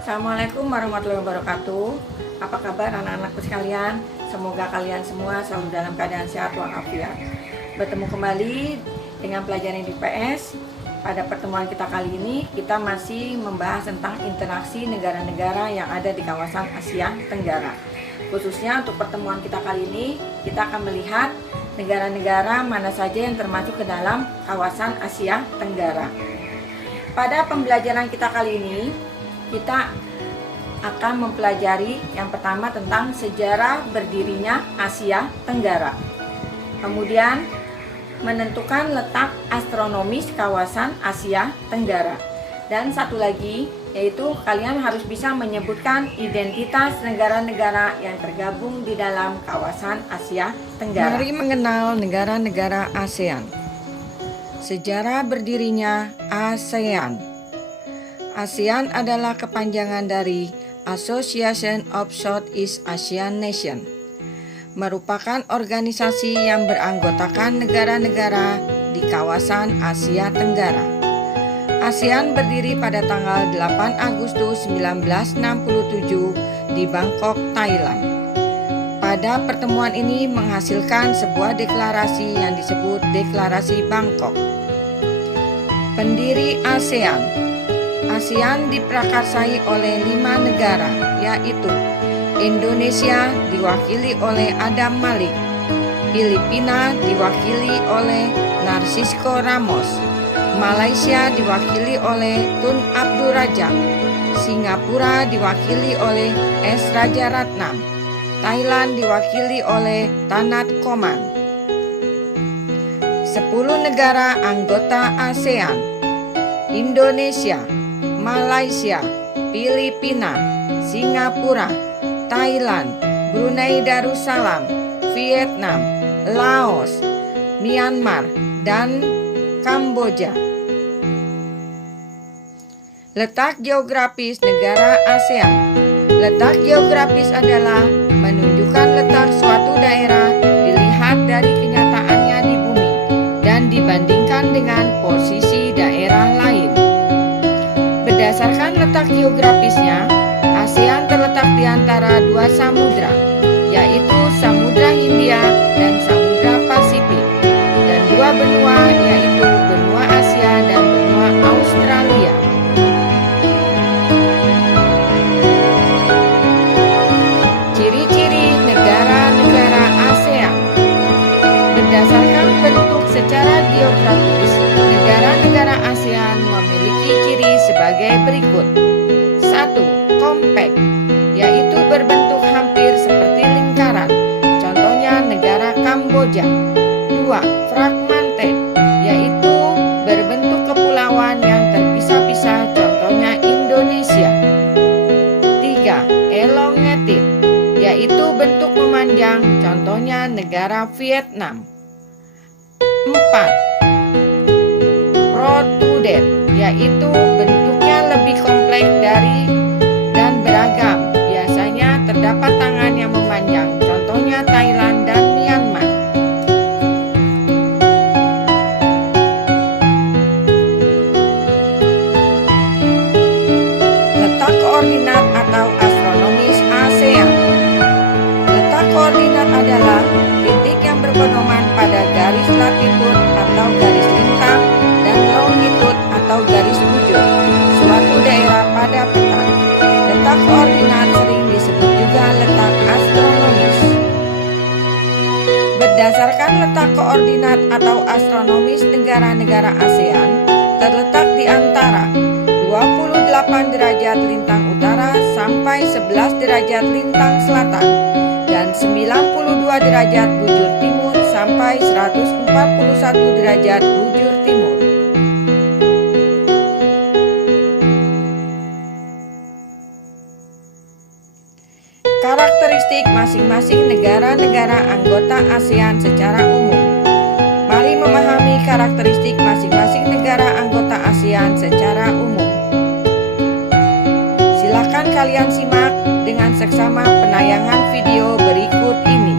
Assalamualaikum warahmatullahi wabarakatuh. Apa kabar anak-anakku sekalian? Semoga kalian semua selalu dalam keadaan sehat walafiat. Bertemu kembali dengan pelajaran IPS. Pada pertemuan kita kali ini, kita masih membahas tentang interaksi negara-negara yang ada di kawasan Asia Tenggara. Khususnya untuk pertemuan kita kali ini, kita akan melihat negara-negara mana saja yang termasuk ke dalam kawasan Asia Tenggara. Pada pembelajaran kita kali ini, kita akan mempelajari yang pertama tentang sejarah berdirinya Asia Tenggara. Kemudian menentukan letak astronomis kawasan Asia Tenggara. Dan satu lagi, yaitu kalian harus bisa menyebutkan identitas negara-negara yang tergabung di dalam kawasan Asia Tenggara. Mari mengenal negara-negara ASEAN. Sejarah berdirinya ASEAN. ASEAN adalah kepanjangan dari Association of Southeast Asian Nations, merupakan organisasi yang beranggotakan negara-negara di kawasan Asia Tenggara. ASEAN berdiri pada tanggal 8 Agustus 1967 di Bangkok, Thailand. Pada pertemuan ini menghasilkan sebuah deklarasi yang disebut Deklarasi Bangkok. Pendiri ASEAN. ASEAN diprakarsai oleh 5 negara, yaitu Indonesia diwakili oleh Adam Malik, Filipina diwakili oleh Narcisco Ramos, Malaysia diwakili oleh Tun Abdul Razak, Singapura diwakili oleh S. Rajaratnam, Thailand diwakili oleh Tanat Koman. 10 negara anggota ASEAN: Indonesia, Malaysia, Filipina, Singapura, Thailand, Brunei Darussalam, Vietnam, Laos, Myanmar, dan Kamboja. Letak geografis negara ASEAN. Letak geografis adalah menunjukkan letak suatu daerah dilihat dari kenyataannya di bumi dan dibandingkan dengan posisi daerah lain. Berdasarkan letak geografisnya, ASEAN terletak di antara 2 samudra, yaitu Samudra Hindia dan Samudra Pasifik, dan 2 benua, yaitu benua Asia dan benua Australia. Ciri-ciri negara-negara ASEAN. Berdasarkan bentuk secara geografis, negara-negara ASEAN memiliki ciri sebagai berikut. 1. Compact, yaitu berbentuk hampir seperti lingkaran, contohnya negara Kamboja. 2. Fragmented, yaitu berbentuk kepulauan yang terpisah-pisah, contohnya Indonesia. 3. Elongated, yaitu bentuk memanjang, contohnya negara Vietnam. 4. Protruded, yaitu bentuknya lebih kompleks dari dan beragam, biasanya terdapat tangan yang memanjang, contohnya Thailand dan Myanmar. Letak koordinat atau astronomis ASEAN. Letak koordinat adalah titik yang berpedoman pada garis latitud atau garis lintang dan longitud atau garis bujur suatu daerah pada peta. Letak koordinat sering disebut juga letak astronomis. Berdasarkan letak koordinat atau astronomis negara-negara ASEAN terletak di antara 28 derajat lintang utara sampai 11 derajat lintang selatan dan 92 derajat bujur timur sampai 141 derajat bujur timur. Karakteristik masing-masing negara-negara anggota ASEAN secara umum. Mari memahami karakteristik masing-masing negara anggota ASEAN secara umum. Silakan kalian simak dengan seksama penayangan video berikut ini.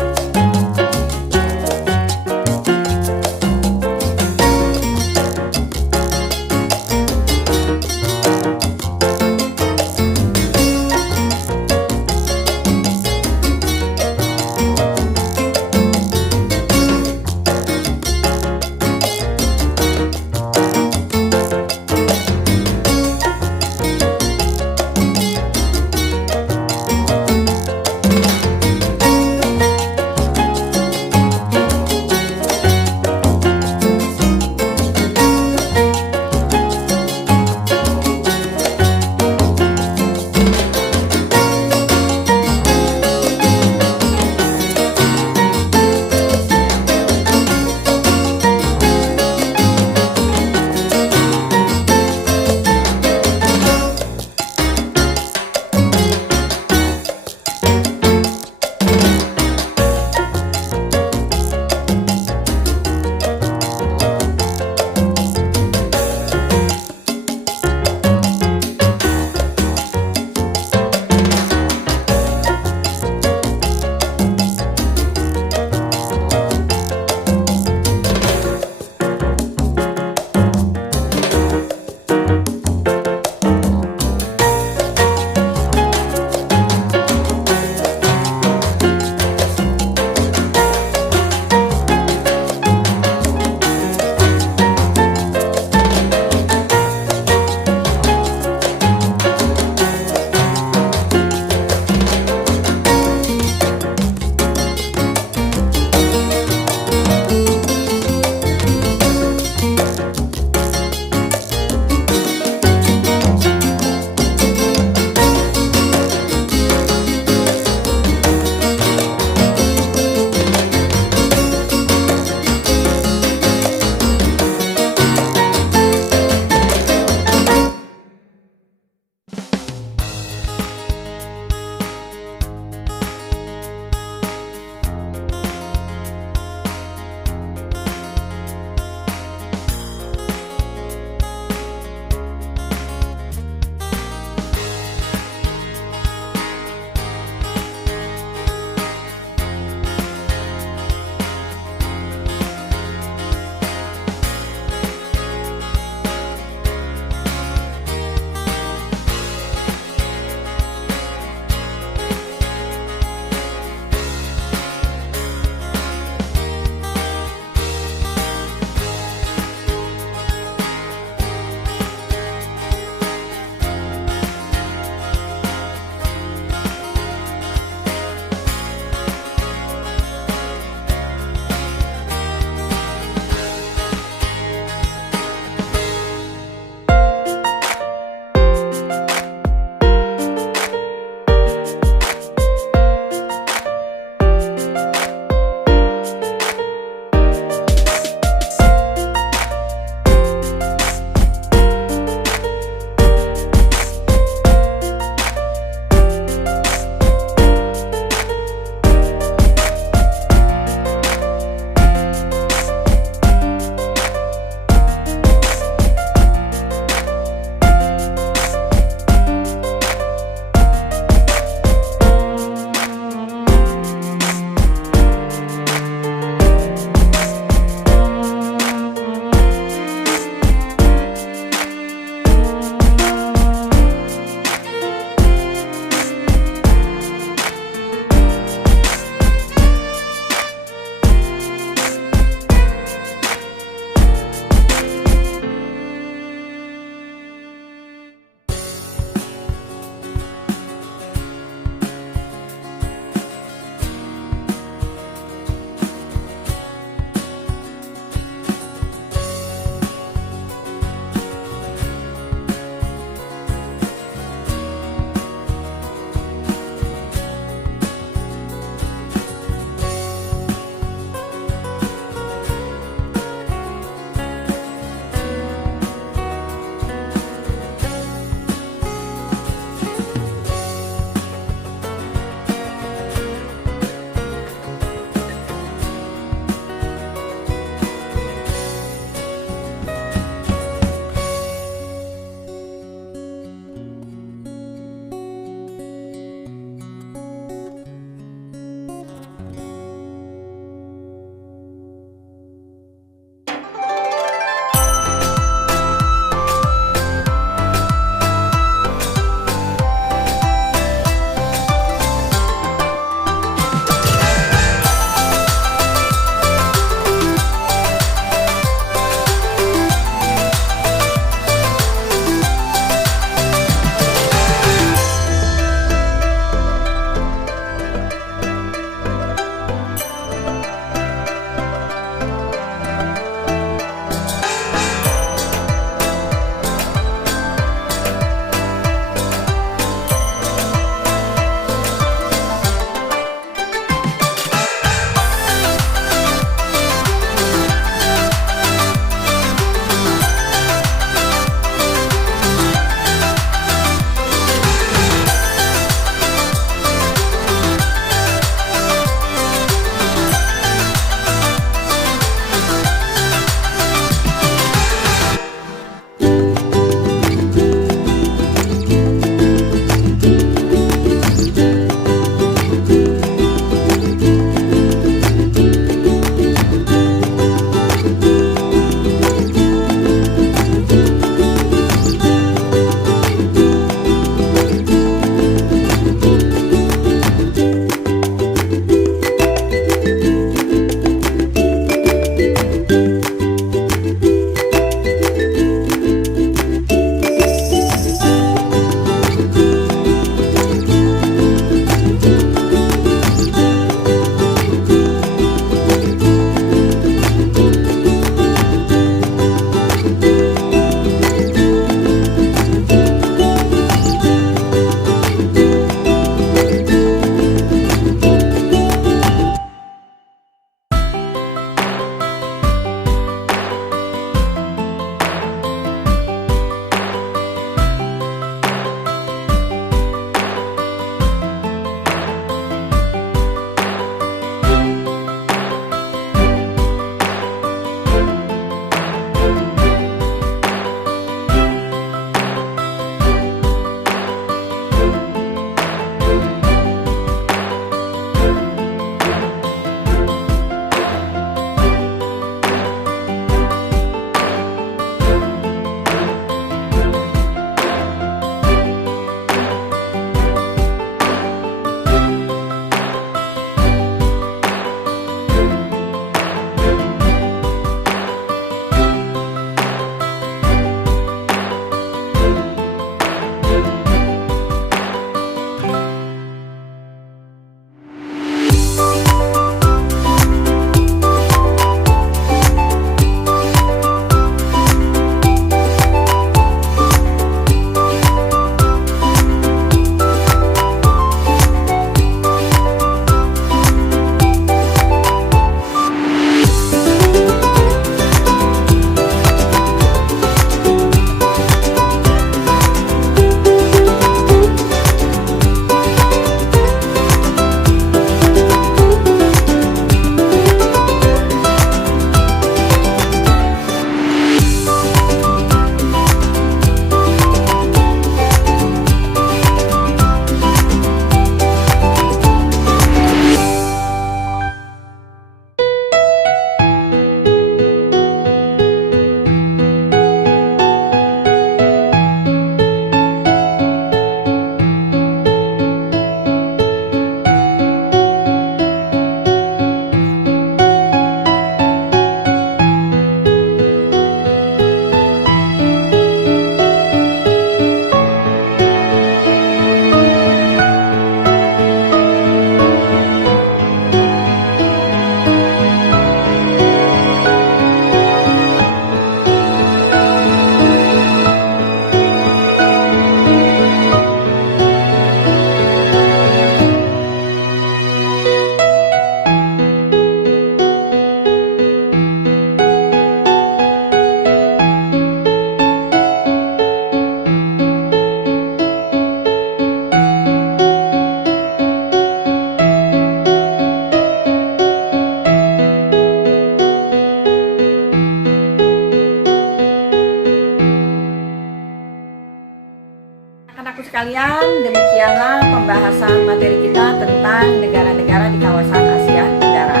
demikianlah pembahasan materi kita tentang negara-negara di kawasan Asia Tenggara.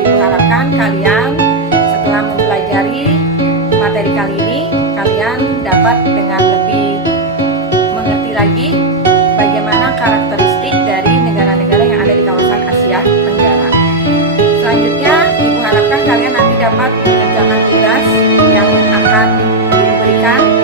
Ibu harapkan kalian setelah mempelajari materi kali ini, kalian dapat dengan lebih mengerti lagi bagaimana karakteristik dari negara-negara yang ada di kawasan Asia Tenggara. Selanjutnya, Ibu harapkan kalian nanti dapat mengerjakan tugas yang akan diberikan